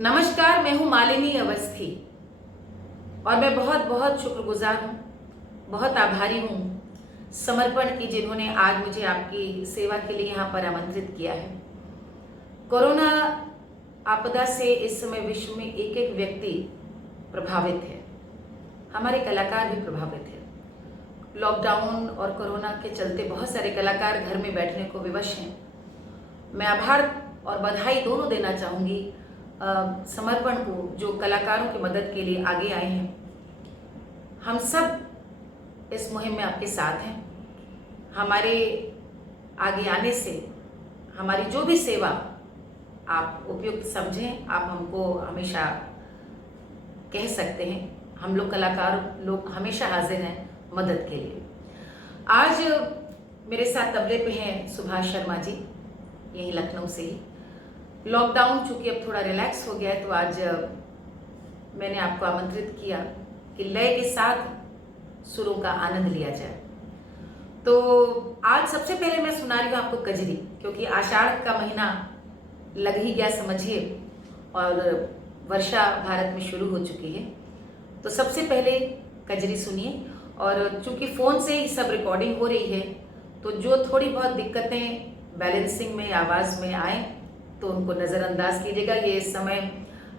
नमस्कार, मैं हूं मालिनी अवस्थी और मैं बहुत बहुत शुक्रगुजार हूं, बहुत आभारी हूं समर्पण की जिन्होंने आज मुझे आपकी सेवा के लिए यहां पर आमंत्रित किया है। कोरोना आपदा से इस समय विश्व में एक एक व्यक्ति प्रभावित है, हमारे कलाकार भी प्रभावित है। लॉकडाउन और कोरोना के चलते बहुत सारे कलाकार घर में बैठने को विवश हैं। मैं आभार और बधाई दोनों देना चाहूँगी समर्पण को, जो कलाकारों की मदद के लिए आगे आए हैं। हम सब इस मुहिम में आपके साथ हैं। हमारे आगे आने से हमारी जो भी सेवा आप उपयुक्त समझें, आप हमको हमेशा कह सकते हैं। हम लोग कलाकार लोग हमेशा हाजिर हैं मदद के लिए। आज मेरे साथ तबले पे हैं सुभाष शर्मा जी, यहीं लखनऊ से ही। लॉकडाउन चूंकि अब थोड़ा रिलैक्स हो गया है, तो आज मैंने आपको आमंत्रित किया कि लय के साथ सुरों का आनंद लिया जाए। तो आज सबसे पहले मैं सुना रही हूँ आपको कजरी, क्योंकि आषाढ़ का महीना लग ही गया समझिए, और वर्षा भारत में शुरू हो चुकी है। तो सबसे पहले कजरी सुनिए, और चूंकि फ़ोन से ही सब रिकॉर्डिंग हो रही है, तो जो थोड़ी बहुत दिक्कतें बैलेंसिंग में, आवाज़ में आए, तो उनको नज़रअंदाज कीजिएगा। ये इस समय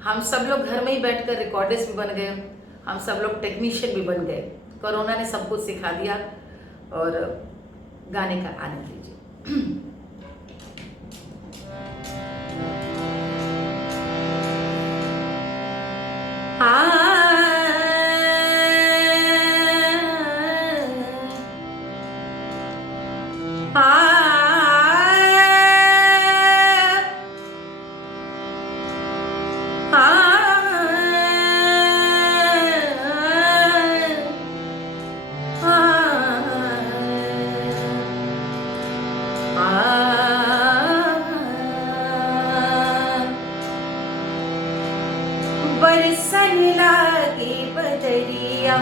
हम सब लोग घर में ही बैठकर रिकॉर्डिस्ट भी बन गए, हम सब लोग टेक्नीशियन भी बन गए। कोरोना ने सब कुछ सिखा दिया, और गाने का आनंद लीजिए। बरसन लागे बदरिया,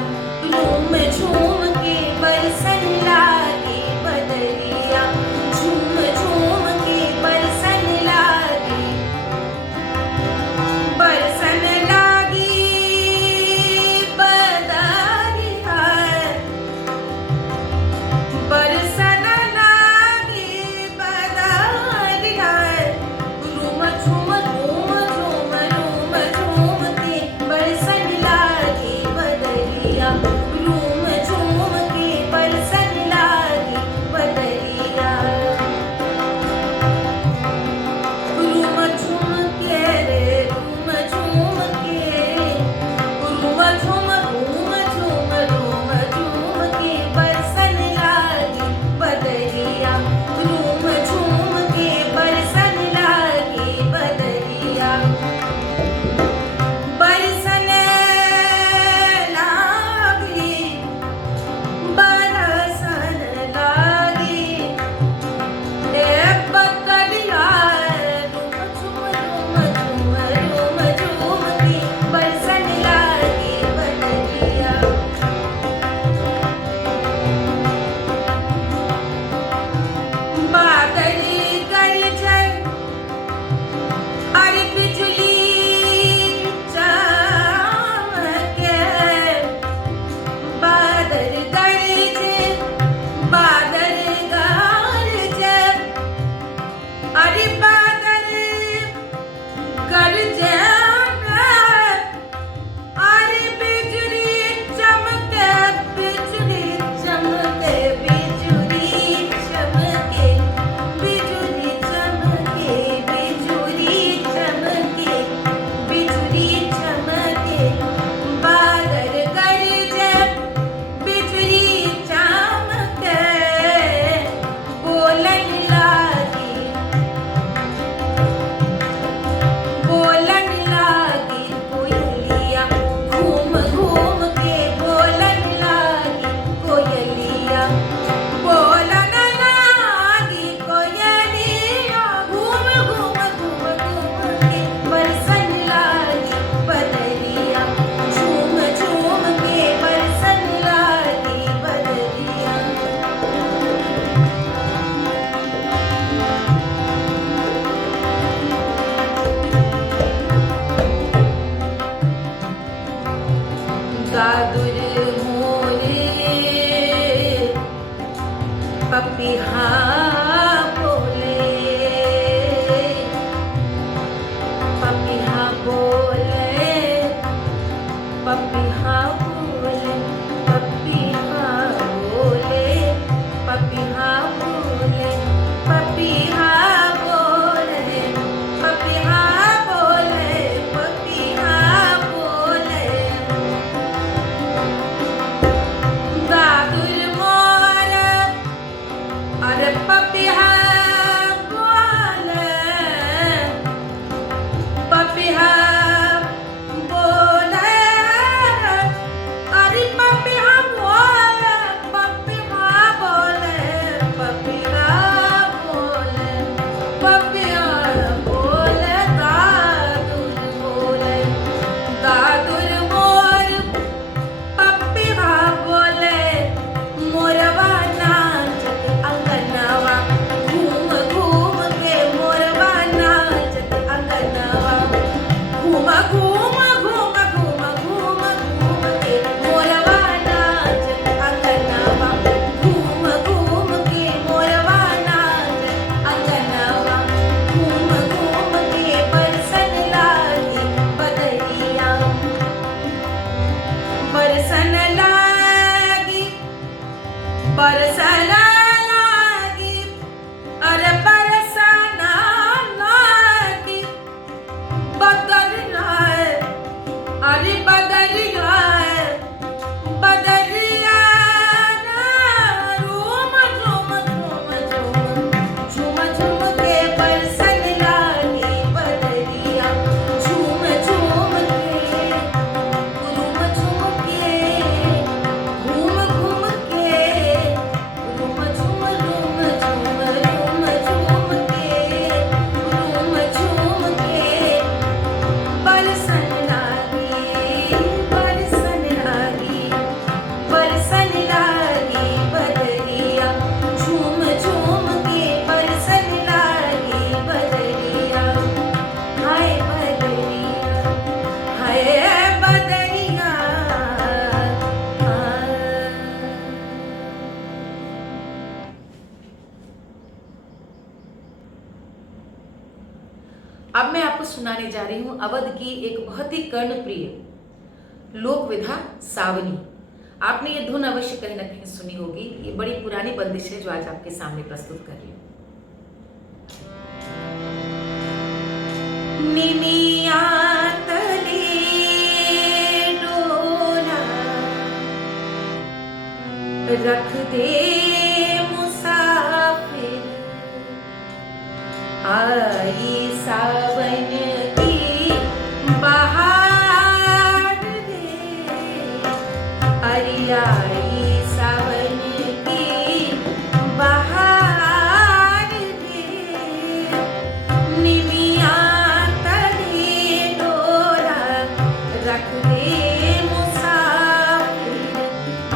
झूम झूम के बरसन लागे बदरिया, झूम झूम के बरसन लागे, बरसन लागी बदरिया, बरसन लागे बदरिया, झूम झूम झूम झूम झूम झूम के बरसन लागे बदरिया, झूम झूम अब मैं आपको सुनाने जा रही हूं अवध की एक बहुत ही कर्णप्रिय लोक विधा सावनी। आपने ये धुन अवश्य कहीं ना कहीं सुनी होगी। ये बड़ी पुरानी बंदिश है जो आज आपके सामने प्रस्तुत कर रही हूँ। निमिया तले डोला रख दे मुसाफिर, आई सावन की बहार रे, अरे आई सावन की बहार रे, निमिया तले डोला रख दे मुसाफिर,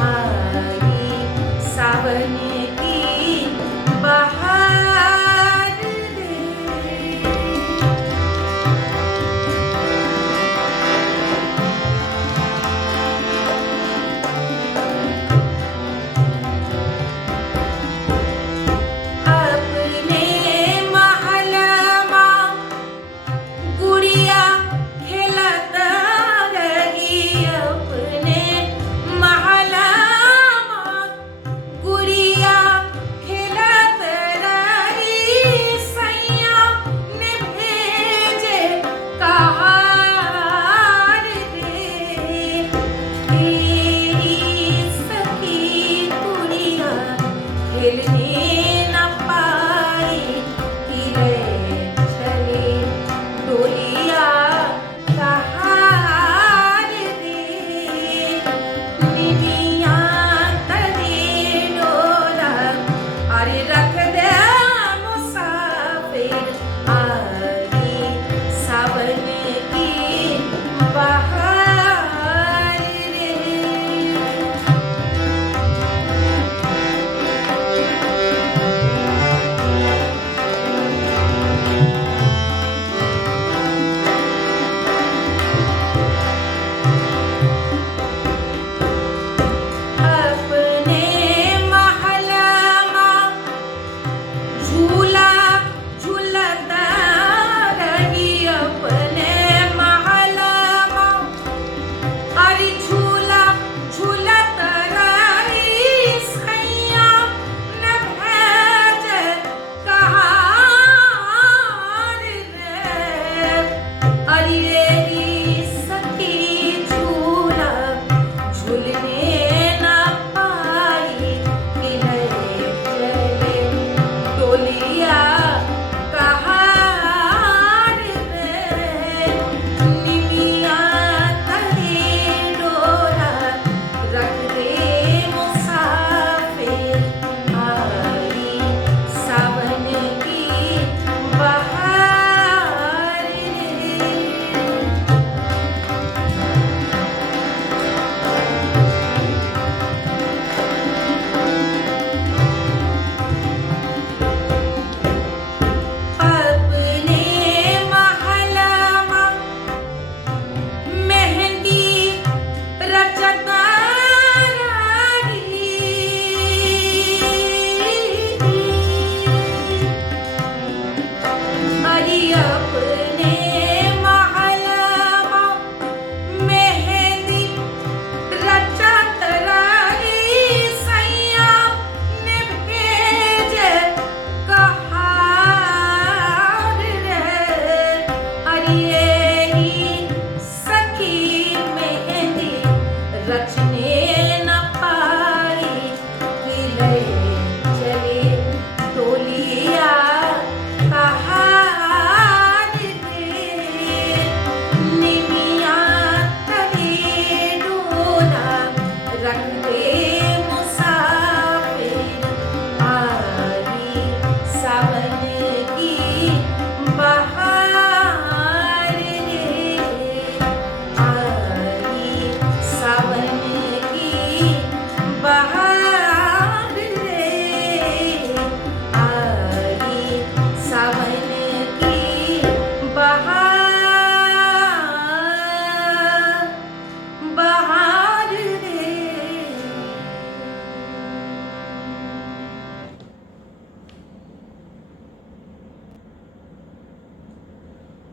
आई सावन की बहार रे।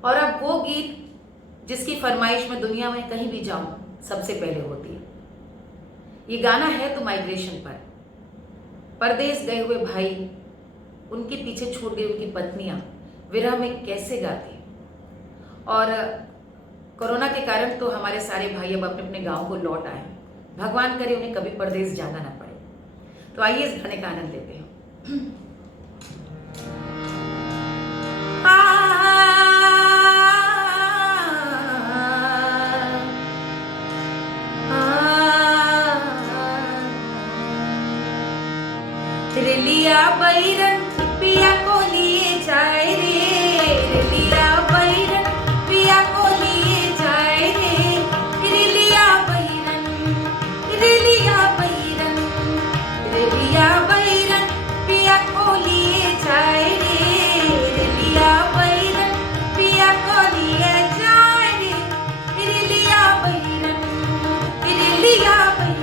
और अब वो गीत जिसकी फरमाइश में दुनिया में कहीं भी जाऊं सबसे पहले होती है। ये गाना है तो माइग्रेशन पर, परदेश गए हुए भाई, उनके पीछे छूट गई उनकी पत्नियां विरह में कैसे गाती। और कोरोना के कारण तो हमारे सारे भाई अब अपने अपने गांव को लौट आए, भगवान करे उन्हें कभी परदेश जाना ना पड़े। तो आइए इस गाने का आनंद लेते हैं। रिलिया बैरन पिया को लिए जाए रे, रिलिया बैरन पिया को लिए जाए रे, रिलिया बैरन, रिलिया बैरन, रिलिया बैरन पिया को लिए जाए रे, रिलिया बैरन पिया को लिए जाए रे, रिलिया बैरन, रिलिया बैरन।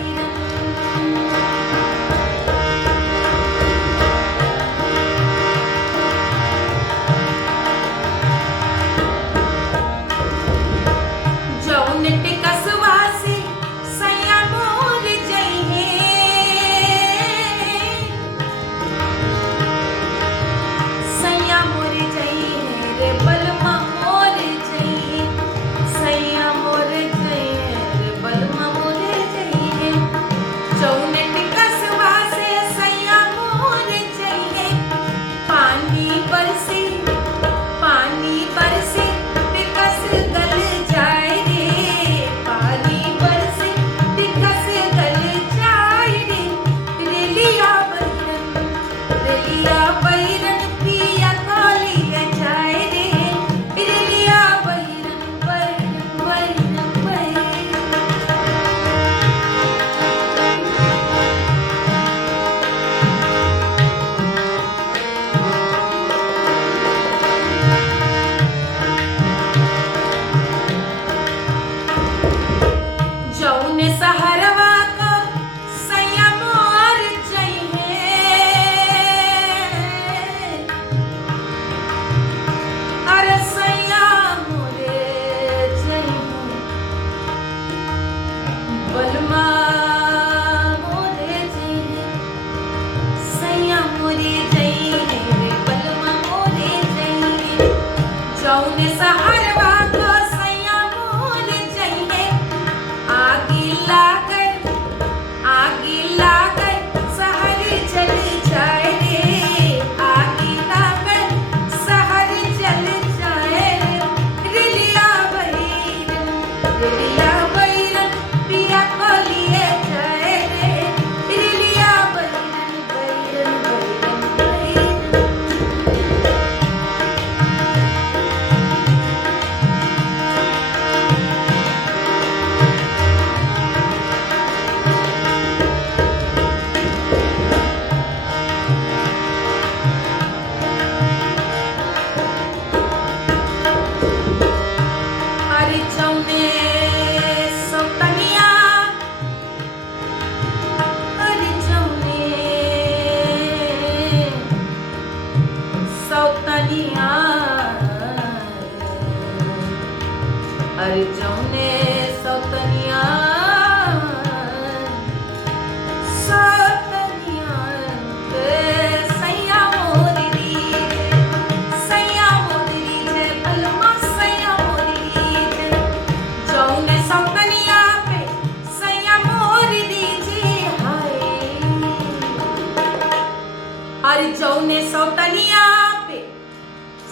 जौने सौतनिया पे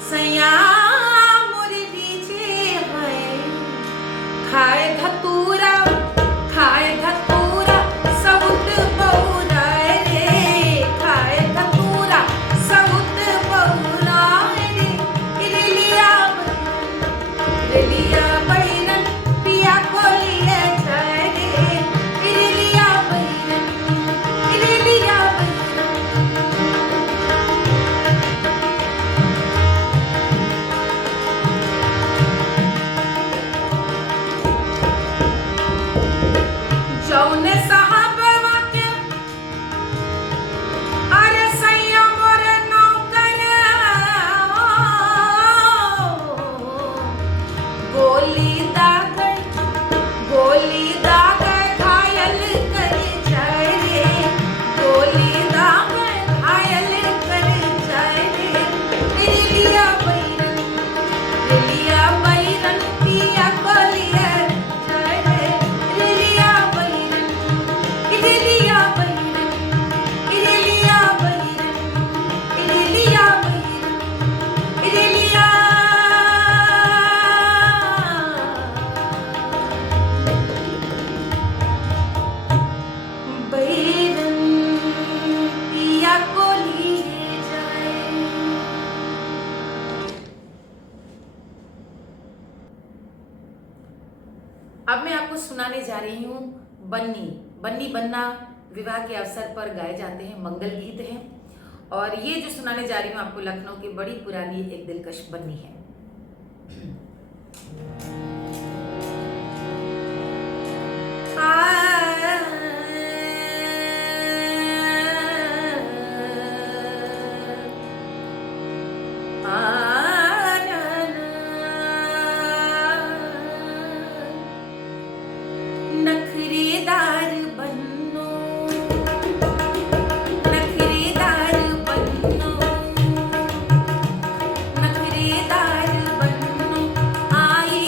सैया मोर दीजे है अब मैं आपको सुनाने जा रही हूँ बन्नी। बन्नी बन्ना विवाह के अवसर पर गाए जाते हैं, मंगल गीत हैं। और ये जो सुनाने जा रही हूँ आपको लखनऊ की बड़ी पुरानी एक दिलकश बन्नी है। नखरेदार बन्नो, नखरेदार बन्नो, नखरेदार बन्नो, आई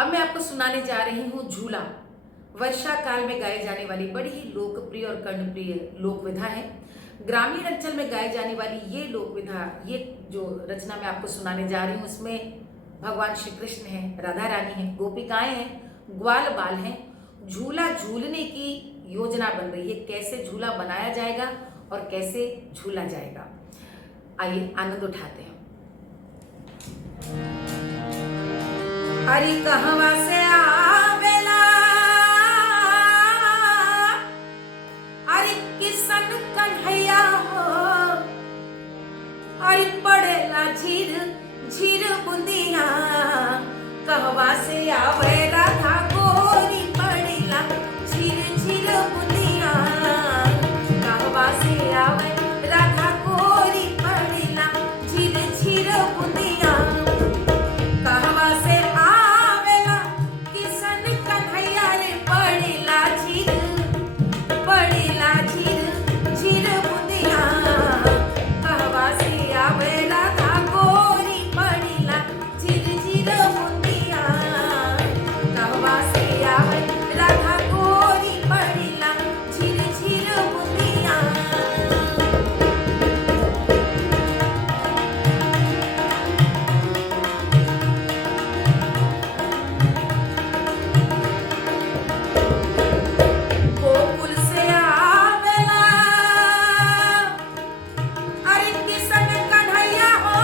अब मैं आपको सुनाने जा रही हूँ झूला। वर्षा काल में गाई जाने वाली बड़ी ही लोकप्रिय और कर्णप्रिय लोक विधा है। ग्रामीण अंचल में गाई जाने वाली ये लोक विधा, ये जो रचना मैं आपको सुनाने जा रही हूँ, उसमें भगवान श्री कृष्ण हैं, राधा रानी हैं, गोपिकाएं हैं, ग्वाल बाल हैं। झूला झूलने की योजना बन रही है, कैसे झूला बनाया जाएगा और कैसे झूला जाएगा। आइए आनंद उठाते हैं। हरि कहवा से आवेला, हरि किशन कन्हैया हो, हरि पड़ेला झीर झीर बुंदिया। कहवा से आवे राधा गोरी पड़ेला झीर झीर बुंदिया। कहवा से आवे राधा गोरी पड़ेला झीर झीर बुंदिया। कहवा से आवेला किशन कन्हैया रे पड़ेला झीर झीर बुंदिया। कहवा से आवे राधा गोरी पड़ेला झीर झीर बुंदिया। कहवा से आवे राधा गोरी पड़ेला झीर झीर बुंदिया। गोकुल से आवेला हरि किशन कन्हैया हो,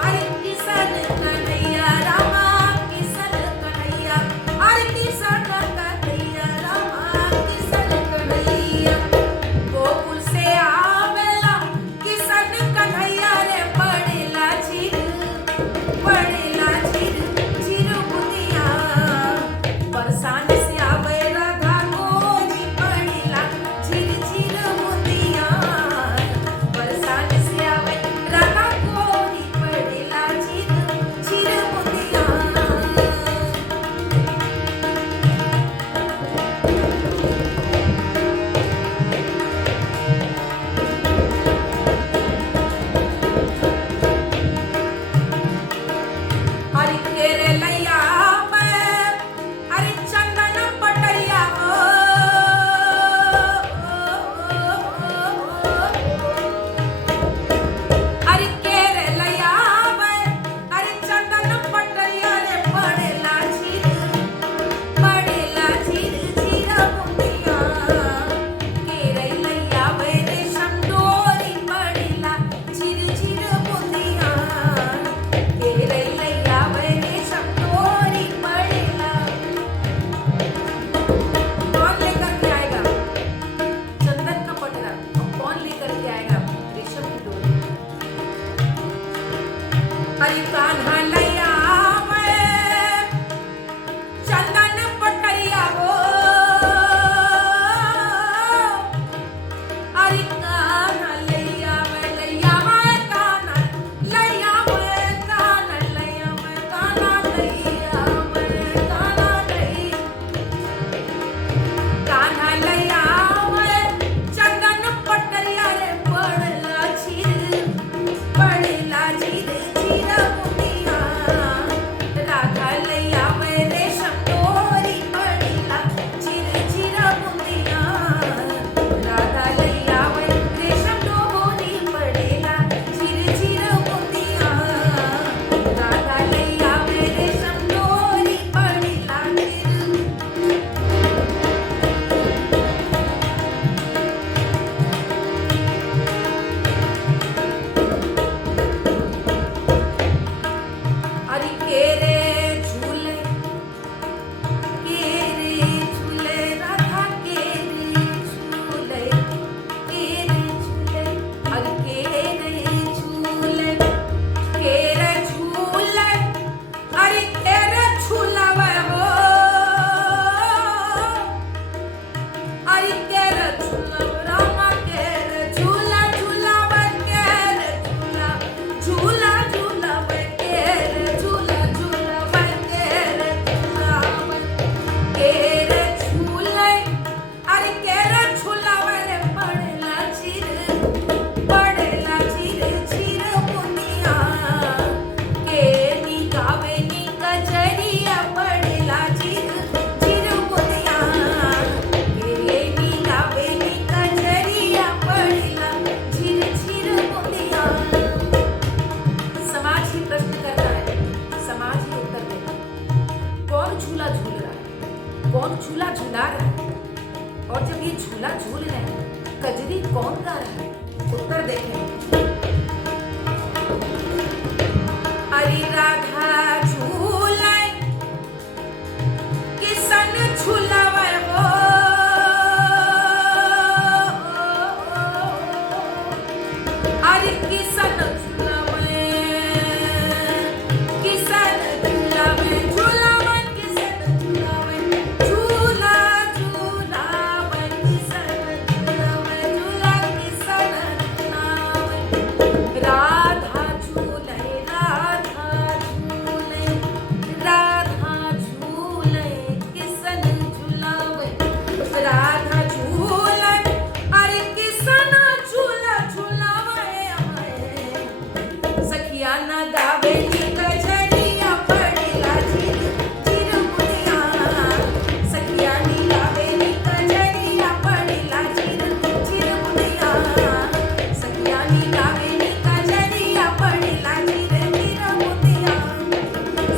हरि किशन कन्हैया रामा किशन कन्हैया, हरि किशन कन्हैया रामा किशन कन्हैया। गोकुल से आवेला किशन कन्हैया रे पड़ेला झीर झीर बुंदिया। बरसाने से आवे राधा गोरी पड़ेला झीर झीर बुंदिया। बरसाने से आवे राधा गोरी पड़ेला झीर झीर बुंदिया। हरि तेरे लैया में हरि चंदन पटैया हो, हरि तेरे लैया में हरि चंदन पटैया रे पड़ेला झीर झीर बुंदिया। केरे लैया में रेशम डोरी पड़ेला झीर झीर बुंदिया। केरे लैया में रेशम डोरी पड़ेला। कौन लेकर के आएगा चंदन का पटरा, और कौन लेकर के आएगा रेशम की डोरी? हरि कान्हा लैया में चंदन पटैया हो, हरि कान्हा लैया में कान्हा लैया में कान्हा लैया में कान्हा लैया में कान्हा लैया। कान्हा लैया में चंदन पटैया रे पड़ेला झीर झीर बुंदिया। उत्तर देखें। अरे राधा झूले किसन झूलावे हो, अरे किसन झूलावे, किसन झूलावे, झूलावे किसन झूलावे, झूला झूलावे किसन झूलावे, झूला किसन झूलावे। राधा झूले, राधा झूले, राधा झूले किसन झूलावे, राधा झूले, अरे किसन झूला झूलावे। सखिया ना गावेली कजरिया पड़ेला झिर झिर बुनिया, सखिया नी गावेली कजरिया पड़ेला झिर झिर बुनिया, सखिया नी गावेली कजरिया पड़ेला झिर झिर बुनिया,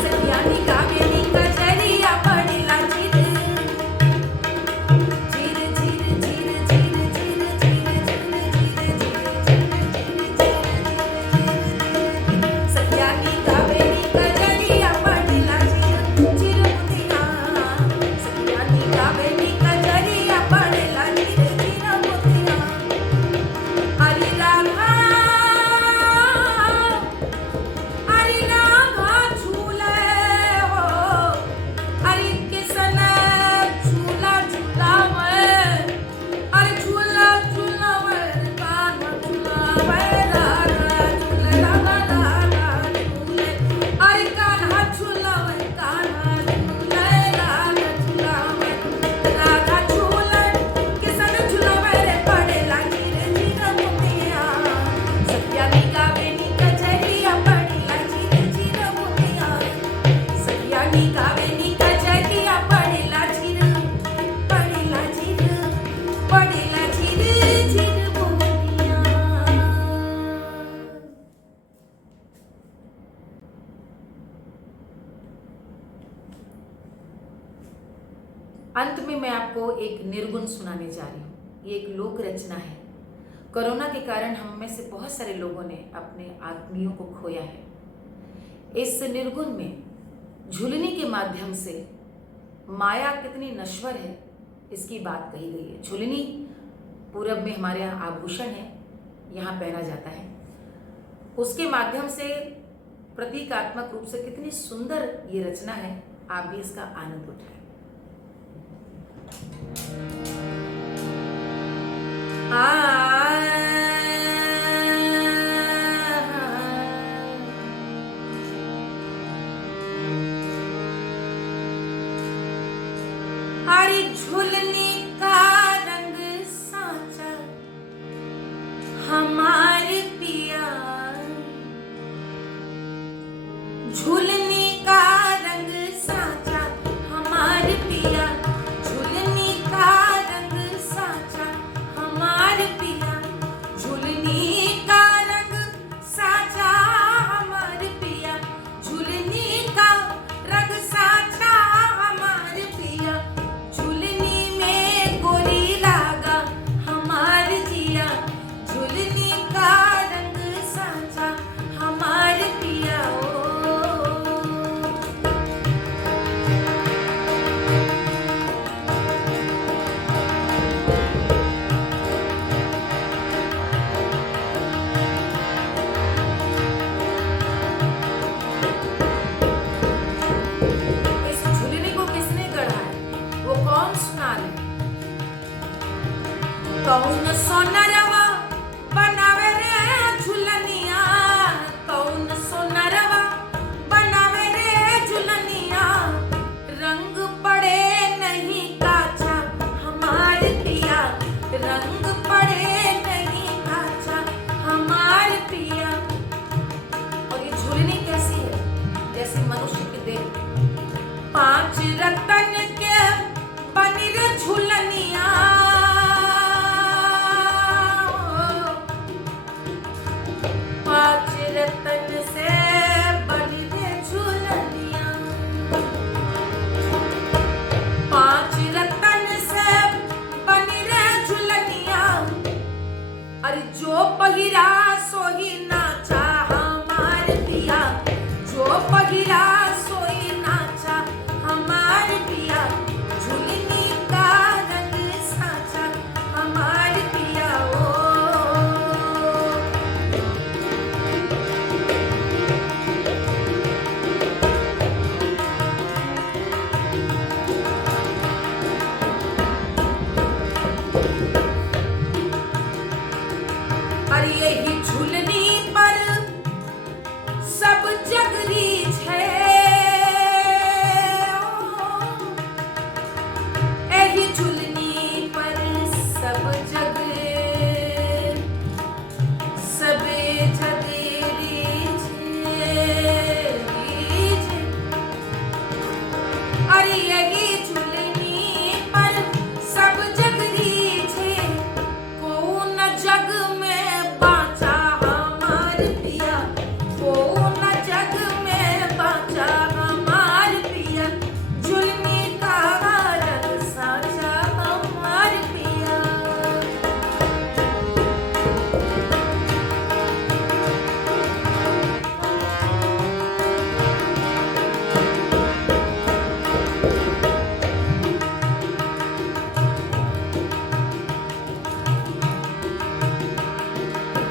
सखिया नी गावेली कजरिया पड़ेला झिर झिर झिर झिर झिर सखिया नी गावेली कजरिया पड़ेला झिर झिर बुनिया, सखिया नी गावेली कजरिया पड़ेला झिर झिर बुनिया। हरि राधा, हरि राधा झूले हो, हरि किसन झूला झूलावे, हरि झूला झूलावे, कान्हा झूलावे, राधा झूले, राधा राधा झूले, हरि कान्हा झूलावे, कान्हा झूले, राधा झूलावे, राधा झूले, किसन झूलावे रे पड़ेला झिर झिर बुनिया, सखिया नी गावेली कजरिया पड़ेला झिर झिर बुनिया, सखिया नी गावेली कजरिया पड़ेला झिर पड़ेला झिर पड़ेला झिर झिर बुनिया। अंत में मैं आपको एक निर्गुण सुनाने जा रही हूँ। ये एक लोक रचना है। कोरोना के कारण हम में से बहुत सारे लोगों ने अपने आत्मीयों को खोया है। इस निर्गुण में झुलनी के माध्यम से माया कितनी नश्वर है इसकी बात कही गई है। झुलनी पूरब में हमारे यहाँ आभूषण है, यहाँ पहना जाता है। उसके माध्यम से प्रतीकात्मक रूप से कितनी सुंदर ये रचना है, आप भी इसका आनंद उठाएं। हरी झुलनी का रंग साचा हमारे पिया, झुलनी का रंग साचा हमारे पिया, झुलनी का रंग साचा हमारे पिया, झुलनी का रंग साचा हमारे पिया, झुलनी का रंग साचा हमारे पिया, झुलनी में गोरी लागा हमारे जिया, झुलनी का रंग साचा हमारे पिया। ओ जो पहिरा सोही नाचा हमार पिया, जो पहिरा सोही नाचा हमार पिया, झुलनी का रंग साचा हमार पिया ओ। और यही झुलनी पर सब जगरी छे, यही झुलनी पर सब जग सबे जगरी छे। और यही झुलनी पर सब जगरी छे, कौन जग में बाचा हमार पिया, कौन जग में बाचा हमार पिया, झुलनी का रंग साचा हमार पिया।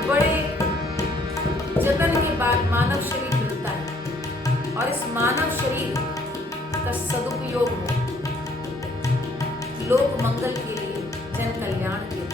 बड़े जतन के बाद मानव शरीर मिलता है और इस मानव शरीर का सदुपयोग हो लोक मंगल के लिए, जन कल्याण के लिए।